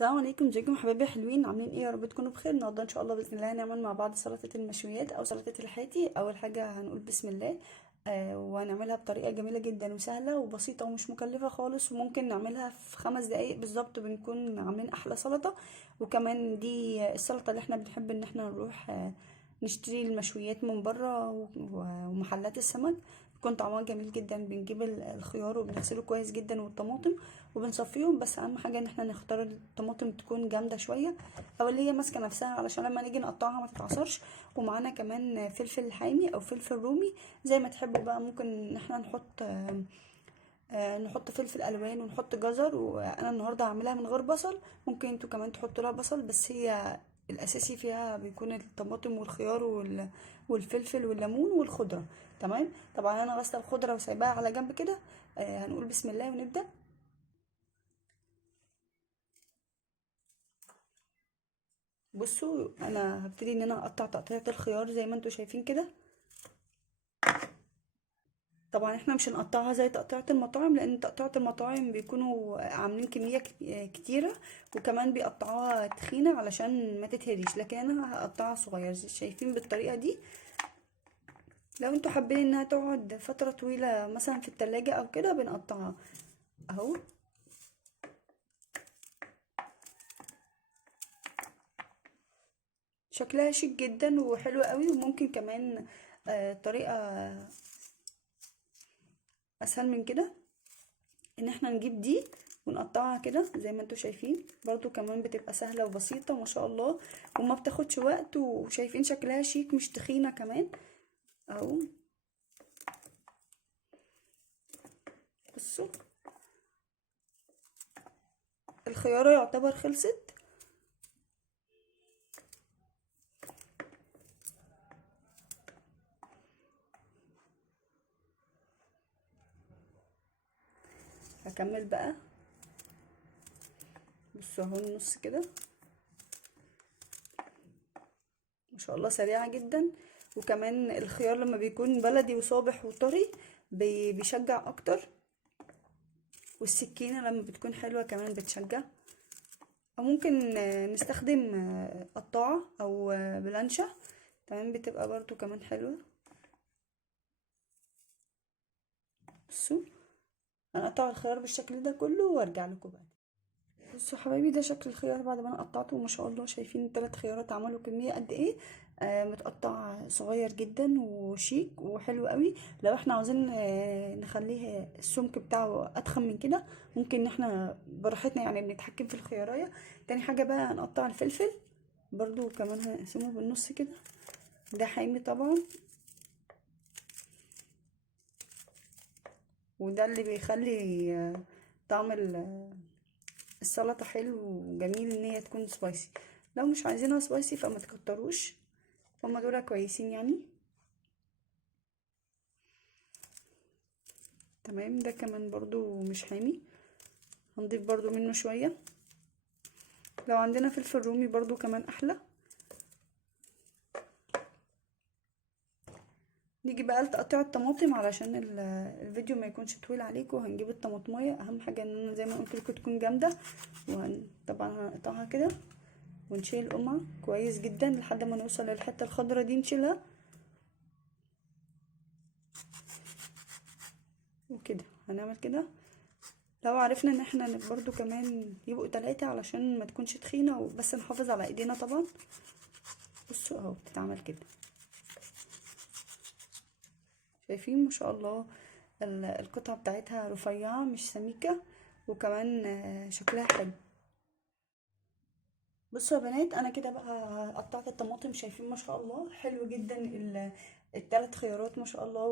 السلام عليكم، ازيكم حبايبي حلوين؟ عاملين ايه؟ يا رب تكونوا بخير. النهارده ان شاء الله باذن الله هنعمل مع بعض سلطه المشويات او سلطه الحياتي. اول حاجه هنقول بسم الله. وهنعملها بطريقه جميله جدا وسهله وبسيطه ومش مكلفه خالص، وممكن نعملها في 5 دقايق بالظبط بنكون عاملين احلى سلطه. وكمان دي السلطه اللي احنا بنحب ان احنا نروح نشتري المشويات من بره ومحلات السمك. بيكون طعمها جميل جدا. بنجيب الخيار وبنغسله كويس جدا والطماطم وبنصفيهم، بس اهم حاجه ان احنا نختار الطماطم تكون جامده شويه او اللي هي ماسكه نفسها علشان لما نيجي نقطعها ما تتعصرش. ومعانا كمان فلفل حامي او فلفل رومي زي ما تحبوا بقى. ممكن ان احنا نحط فلفل الوان ونحط جزر، وانا النهارده هعملها من غير بصل. ممكن انتوا كمان تحطوا لها بصل، بس هي الاساسي فيها بيكون الطماطم والخيار والفلفل والليمون والخضره. تمام. طبعا انا غاسله الخضره وسايباها على جنب كده. هنقول بسم الله ونبدا. بصوا، انا هبتدي ان انا اقطع تقطيعة الخيار زي ما انتوا شايفين كده. طبعا احنا مش هنقطعها زي تقطيعة المطاعم، لان تقطيعة المطاعم بيكونوا عاملين كمية كتيرة، وكمان بيقطعوها تخينة علشان ما تتهريش. لكن انا هقطعها صغير شايفين بالطريقة دي. لو انتوا حابين انها تقعد فترة طويلة مثلا في التلاجة او كده بنقطعها اهو. شكلها شيك جدا وحلو قوي. وممكن كمان طريقة اسهل من كده، ان احنا نجيب دي ونقطعها كده زي ما انتوا شايفين. برضو كمان بتبقى سهلة وبسيطة ما شاء الله، وما بتاخدش وقت، وشايفين شكلها شيك مش تخينة كمان اهو. بصوا، الخيارة يعتبر خلصت. هكمل بقى. بصوا اهو النص كده ما شاء الله سريعة جدا. وكمان الخيار لما بيكون بلدي وصابح وطري بيشجع اكتر، والسكينة لما بتكون حلوة كمان بتشجع. او ممكن نستخدم قطاعة او بلانشة. تمام، بتبقى برضو كمان حلوة. بصوا، انا اقطع الخيار بالشكل ده كله وارجع لكم بعد. بصوا حبايبي، ده شكل الخيار بعد ما انا قطعته. ما شاء الله شايفين الثلاث خيارات عملوا كمية قد ايه. متقطع صغير جدا وشيك وحلو قوي. لو احنا عاوزين نخليه السمك بتاعه اتخن من كده، ممكن ان احنا براحتنا يعني بنتحكم في الخيارية. تاني حاجة بقى هنقطع الفلفل برضو كمان هنقسمه بالنص كده. ده حامي طبعا، وده اللي بيخلي طعم السلطة حلو وجميل ان هي تكون سبايسي. لو مش عايزينها سبايسي فما تكتروش، هما دول كويسين يعني. تمام، ده كمان برضو مش حامي، هنضيف برضو منه شوية. لو عندنا فلفل رومي برضو كمان احلى. نيجي بقى لتقطيع الطماطم علشان الفيديو ما يكونش طويل عليكم. هنجيب الطماطمية، اهم حاجة ان انا زي ما قلت لكم تكون جامدة. طبعا هنقطعها كده ونشيل القمع كويس جدا لحد ما نوصل للحته الخضراء دي نشيلها وكده. هنعمل كده. لو عرفنا ان احنا برضو كمان يبقوا 3 علشان ما تكونش تخينه، بس نحافظ على ايدينا طبعا. بصوا اهو بتتعمل كده. شايفين ما شاء الله القطعه بتاعتها رفيعه مش سميكه، وكمان شكلها حلو. بصوا يا بنات، انا كده بقى قطعت الطماطم. شايفين ما شاء الله حلو جدا الثلاث خيارات ما شاء الله،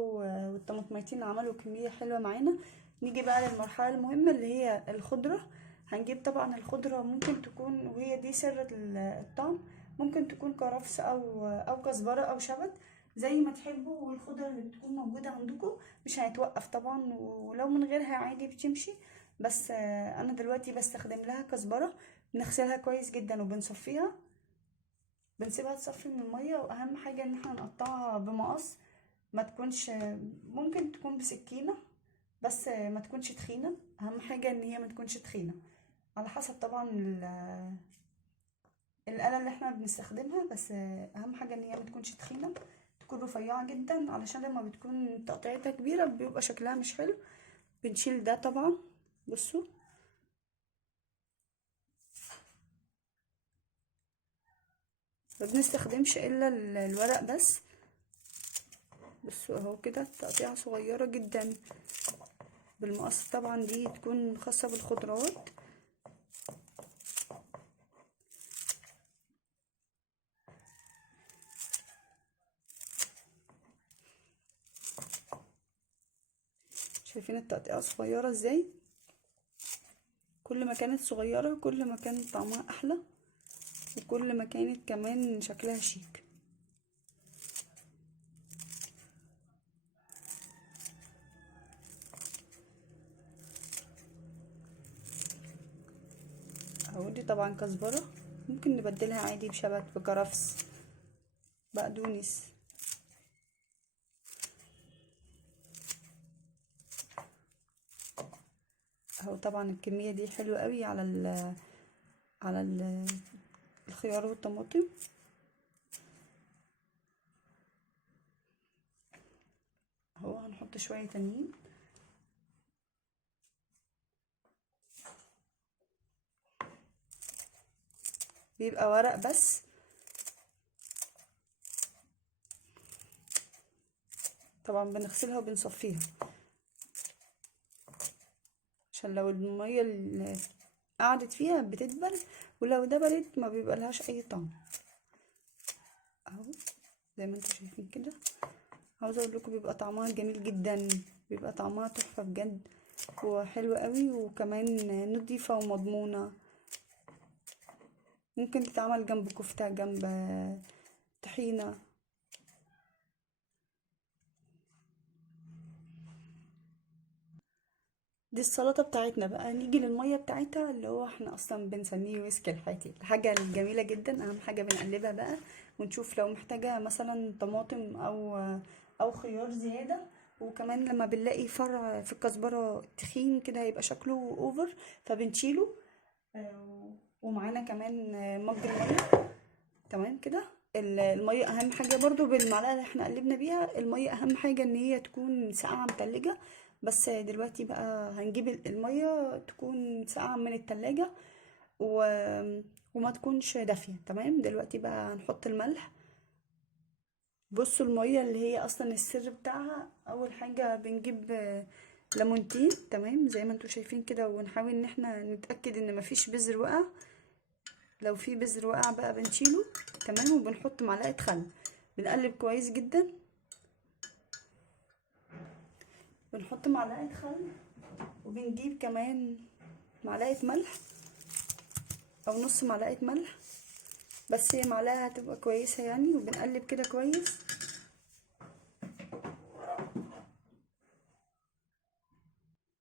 والطماطميتين عملوا كمية حلوة معانا. نيجي بقى للمرحلة المهمة اللي هي الخضرة. هنجيب طبعا الخضرة، ممكن تكون وهي دي سر الطعم، ممكن تكون كرفس او كزبرة او شبت زي ما تحبوا. والخضرة اللي بتكون موجودة عندكم مش هيتوقف طبعا، ولو من غيرها عادي بتمشي. بس انا دلوقتي بستخدم لها كزبرة. بنغسلها كويس جدا وبنصفيها، بنسيبها تصفي من المية. واهم حاجة ان احنا نقطعها بمقص، ما تكونش، ممكن تكون بسكينة بس ما تكونش تخينة. اهم حاجة ان هي ما تكونش تخينة على حسب طبعا الآلة اللي احنا بنستخدمها، بس اهم حاجة ان هي ما تكونش تخينة، تكون رفيعة جدا، علشان لما بتكون تقطيعتها كبيرة بيبقى شكلها مش حلو. بنشيل ده طبعا. بصوا، ما بنستخدمش الا الورق بس. بصوا اهو كده تقطيعة صغيرة جدا بالمقص، طبعا دي تكون خاصة بالخضروات. شايفين التقطيعة صغيرة ازاي؟ كل ما كانت صغيرة كل ما كان طعمها احلى، وكل ما كانت كمان شكلها شيك. اهو دي طبعا كزبرة، ممكن نبدلها عادي بشبت، بكرفس، بقدونس. اهو طبعا الكمية دي حلوة قوي على الخيار والطماطم. اهو هنحط شوية تانيين. بيبقى ورق بس. طبعا بنغسلها وبنصفيها، عشان لو المية اللي قعدت فيها بتدبل، ولو دبلت ما بيبقى لهاش اي طعم. اهو زي ما انتم شايفين كده. عاوزه اقول لكم بيبقى طعمها جميل جدا، بيبقى طعمها تحفه بجد، وحلو قوي، وكمان نضيفه ومضمونه. ممكن تتعمل جنب كفته، جنب طحينه. دي السلطه بتاعتنا بقى. نيجي للميه بتاعتها، اللي هو احنا اصلا بنسميه ويسك الحاتي، الحاجه الجميله جدا. اهم حاجه بنقلبها بقى، ونشوف لو محتاجه مثلا طماطم او خيار زياده. وكمان لما بنلاقي فرع في الكزبره تخين كده هيبقى شكله اوفر، فبنشيله. ومعانا كمان مج الميه. تمام كده. الميه اهم حاجه برضو، بالمعلقه اللي احنا قلبنا بيها الميه، اهم حاجه ان هي تكون ساقعه متلجه. بس دلوقتي بقى هنجيب الميه تكون ساقعه من التلاجة، و... وما تكونش دافيه. تمام. دلوقتي بقى هنحط الملح. بصوا الميه اللي هي اصلا السر بتاعها، اول حاجه بنجيب ليمونتين. تمام زي ما انتوا شايفين كده، ونحاول ان احنا نتاكد ان مفيش بذر وقع. لو في بذر وقع بقى بنشيله. تمام. وبنحط معلقه خل، بنقلب كويس جدا. بنحط معلقه خل، وبنجيب كمان معلقه ملح او نص معلقه ملح، بس هي معلقه هتبقى كويسه يعني. وبنقلب كده كويس.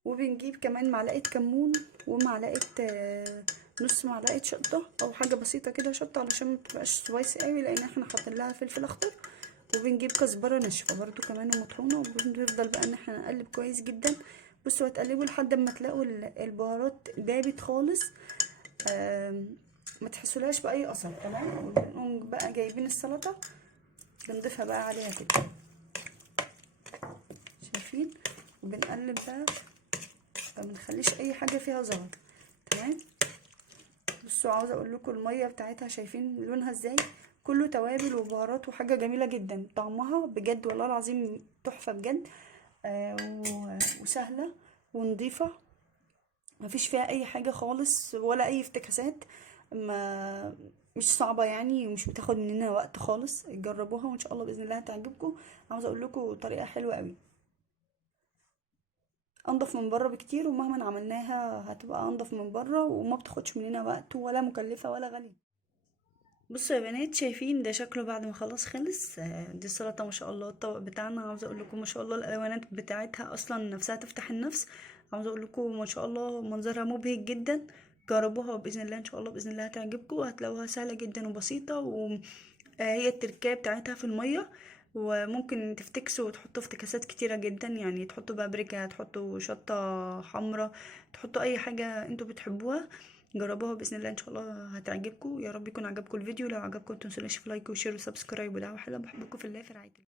وبنجيب كمان معلقه كمون، ومعلقه نص معلقه شطه، او حاجه بسيطه كده شطه، علشان ما تبقاش سبايسي قوي، لان احنا حاطين لها فلفل اخضر. وبنجيب كزبره ناشفه برضو كمان ومطحونه، وبنفضل بقى ان احنا نقلب كويس جدا. بصوا هتقلبوا لحد ما تلاقوا البهارات دابت خالص، ما تحسولهاش باي اثر. تمام. ونقوم بقى جايبين السلطه، بنضيفها بقى عليها كده. شايفين؟ وبنقلب بقى، ما بنخليش اي حاجه فيها زهر. تمام. بصوا عاوزه اقول لكم الميه بتاعتها شايفين لونها ازاي؟ كله توابل وبهارات، وحاجه جميله جدا. طعمها بجد والله العظيم تحفه بجد. وسهله ونضيفه، مفيش فيها اي حاجه خالص ولا اي افتكاسات. ما مش صعبه يعني، ومش بتاخد مننا وقت خالص. جربوها وان شاء الله باذن الله هتعجبكم. عاوزه اقول لكم طريقه حلوه قوي، انضف من بره بكتير، ومهما عملناها هتبقى انضف من بره، وما بتاخدش مننا وقت، ولا مكلفه ولا غاليه. بصوا يا بنات، شايفين ده شكله بعد ما خلاص خلص؟ دي السلطه ما شاء الله. الطبق بتاعنا عاوزه اقول لكم ما شاء الله، الالوانات بتاعتها اصلا نفسها تفتح النفس. عاوزه اقول لكم ما شاء الله منظرها مبهج جدا. جربوها وباذن الله ان شاء الله باذن الله هتعجبكم، وهتلاقوها سهله جدا وبسيطه. وهي التركية بتاعتها في الميه. وممكن تفتكسوا وتحطوا افتكاسات كتيرة جدا، يعني تحطوا بابريكا، تحطوا شطة حمرا، تحطوا اي حاجة انتوا بتحبوها. جربوها باذن الله ان شاء الله هتعجبكم. يا رب يكون عجبكم الفيديو. لو عجبكم متنسوناش في لايك وشير وسبسكرايب ودعوه حلوه. بحبكم في الله، في رعايه الله.